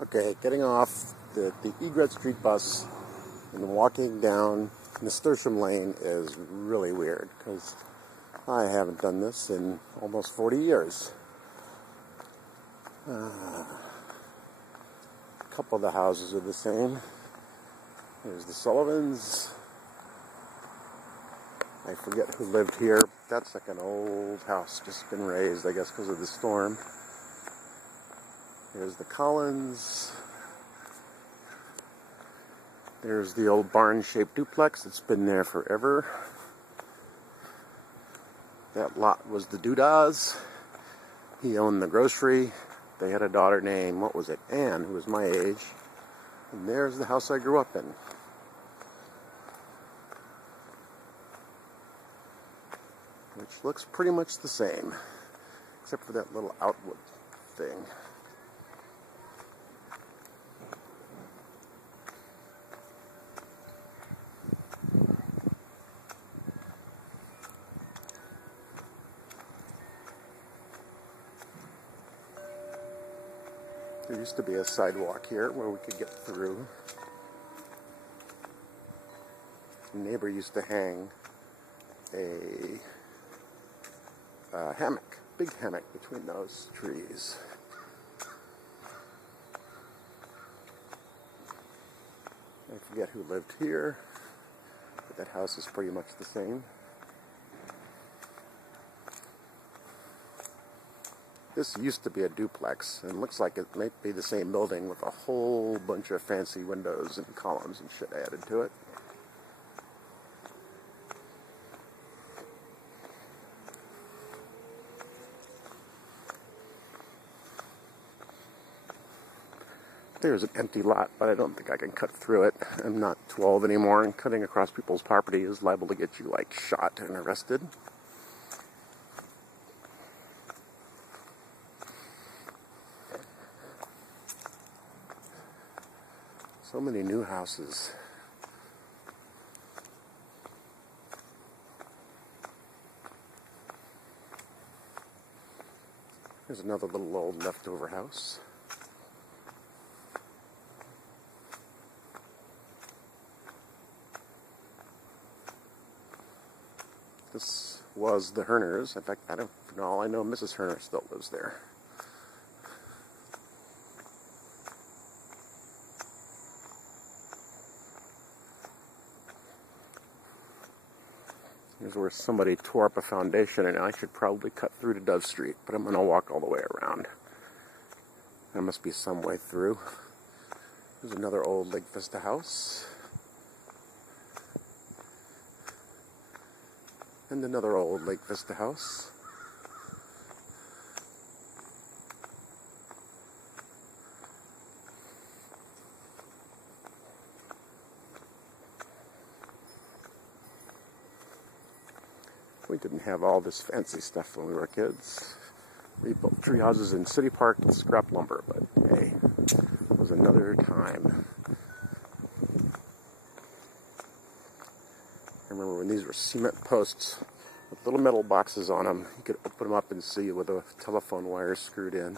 Okay, getting off the Egret Street bus and walking down Nasturtium Lane is really weird because I haven't done this in almost 40 years. A couple of the houses are the same. There's the Sullivans. I forget who lived here. That's like an old house, just been raised, I guess, because of the storm. There's the Collins. There's the old barn-shaped duplex. It's been there forever. That lot was the Dudas. He owned the grocery. They had a daughter named, what was it, Anne, who was my age. And there's the house I grew up in. Which looks pretty much the same, except for that little outward thing. There used to be a sidewalk here where we could get through. The neighbor used to hang a hammock, big hammock between those trees. I forget who lived here, but that house is pretty much the same. This used to be a duplex, and looks like it might be the same building with a whole bunch of fancy windows and columns and shit added to it. There's an empty lot, but I don't think I can cut through it. I'm not 12 anymore, and cutting across people's property is liable to get you, like, shot and arrested. So many new houses. There's another little old leftover house. This was the Herners. In fact, I don't know. All I know, Mrs. Herner still lives there. Here's where somebody tore up a foundation, and I should probably cut through to Dove Street, but I'm going to walk all the way around. There must be some way through. There's another old Lake Vista house. And another old Lake Vista house. We didn't have all this fancy stuff when we were kids. We built tree houses in City Park and scrap lumber, but hey, it was another time. I remember when these were cement posts with little metal boxes on them. You could open them up and see with a telephone wire screwed in.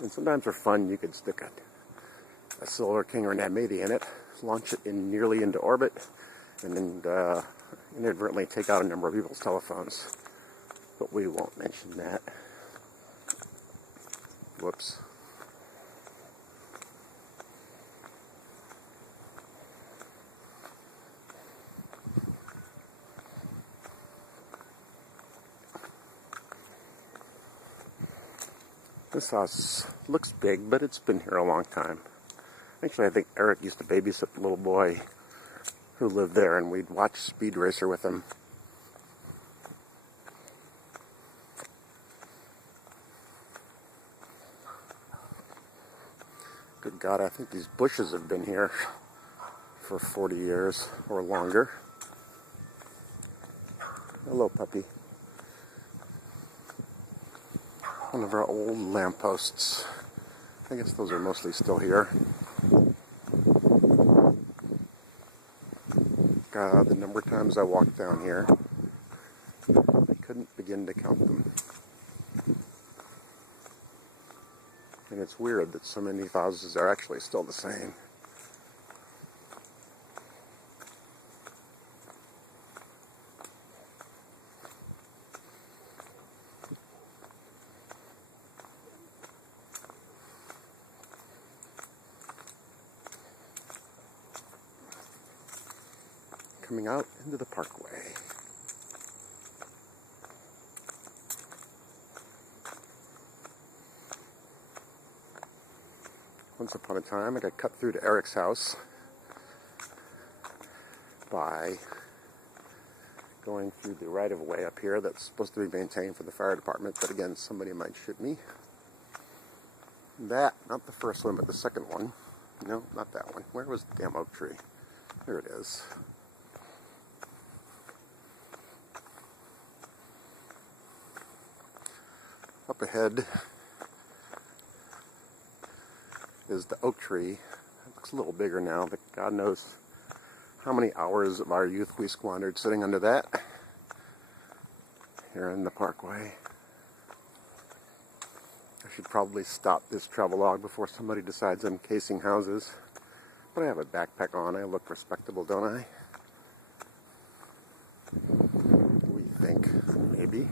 And sometimes for fun, you could stick a Silver King or an Amati in it, launch it nearly into orbit, and then inadvertently take out a number of people's telephones. But we won't mention that. Whoops. This house looks big, but it's been here a long time. Actually, I think Eric used to babysit the little boy who lived there, and we'd watch Speed Racer with him. Good God, I think these bushes have been here for 40 years or longer. Hello, puppy. One of our old lampposts. I guess those are mostly still here. God, the number of times I walked down here, I couldn't begin to count them. And it's weird that so many houses are actually still the same. Coming out into the parkway. Once upon a time, I got cut through to Eric's house by going through the right-of-way up here that's supposed to be maintained for the fire department, but again, somebody might shoot me. That, not the first one, but the second one. No, not that one. Where was the damn oak tree? There it is. Up ahead is the oak tree. It looks a little bigger now, but God knows how many hours of our youth we squandered sitting under that here in the parkway. I should probably stop this travelogue before somebody decides I'm casing houses. But I have a backpack on. I look respectable, don't I? We think, maybe.